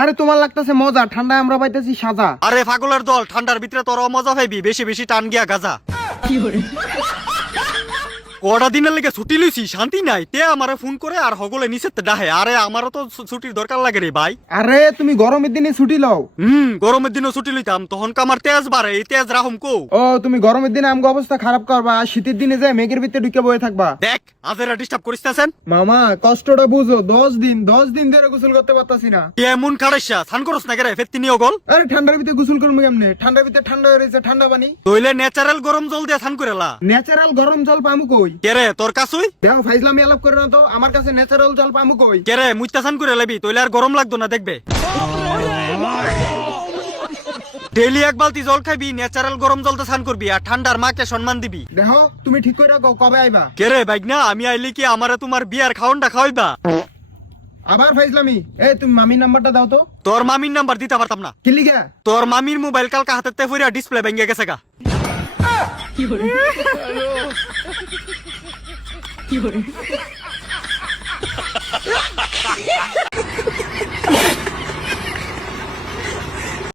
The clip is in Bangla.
আরে তোমার লাগতেছে মজা, ঠান্ডায় আমরা পাইতেছি সাজা। আরে পাগলের দল, ঠান্ডার ভিতরে তোর মজা পাইবি, বেশি বেশি টান গিয়া গাজা। কটা দিনের লেগে ছুটি লইছি, শান্তি নাই। তে আমারে ফোন করে আর হগলে নিচে ডাহে। আরে আমারও তো ছুটির দরকার লাগে রে ভাই। আরে তুমি গরমের দিনে ছুটি লও? গরমের দিনও ছুটি লইতাম, তখন আমার তেজ বাড়ে। এই তেজ রাহুম কো। ও তুমি গরমের দিনে আমগো অবস্থা খারাপ করবা, আর শীতের দিনে যায় মেঘের ভিতরে ঢুকে বয়ে থাকবা। দেখ আজেরা ডিস্টার্ব করিস না সেন। মামা কষ্টটা বুঝো, 10 দিন ধরে গোসল করতে পারতাছি না। এমন খাড়াইছা স্নান করস না কেরে? ফেত্তি নিও গল। আরে ঠান্ডার ভিতরে গোসল করবো কেমনে? ঠান্ডার ভিতরে ঠান্ডা হয়ে রয়েছে, ঠান্ডা পানি। তইলে ন্যাচারাল গরম জল দিয়ে স্নান করেলা। ন্যাচারাল গরম জল পামু কই? কেরে তোর কাছুই? দেখো ফাইজলামি আলাপ করে না তো, আমার কাছে ন্যাচারাল জল পামু কই? কেরে মুইতা স্নান করে লাবি, তইলে আর গরম লাগতো না দেখবে। ডেইলি এক বালতি জল খাইবি, ন্যাচারাল গরম জলতে স্নান করবি, আর ঠান্ডার মাকে সম্মান দিবি। দেখো তুমি ঠিক করে রাখো, কবে আইবা? কেরে বাইগনা, আমি আইলি কি আমারে তোমার বিয়ার খাওনটা খাওয়াইবা? আবার ফাইজলামি। এই তুমি মামির নাম্বারটা দাও তো। তোর মামির নাম্বার দিতে পারতাম না। কি লিখা? তোর মামির মোবাইল কালকা হাতে ফিরা ডিসপ্লে ভেঙে গেছে গা।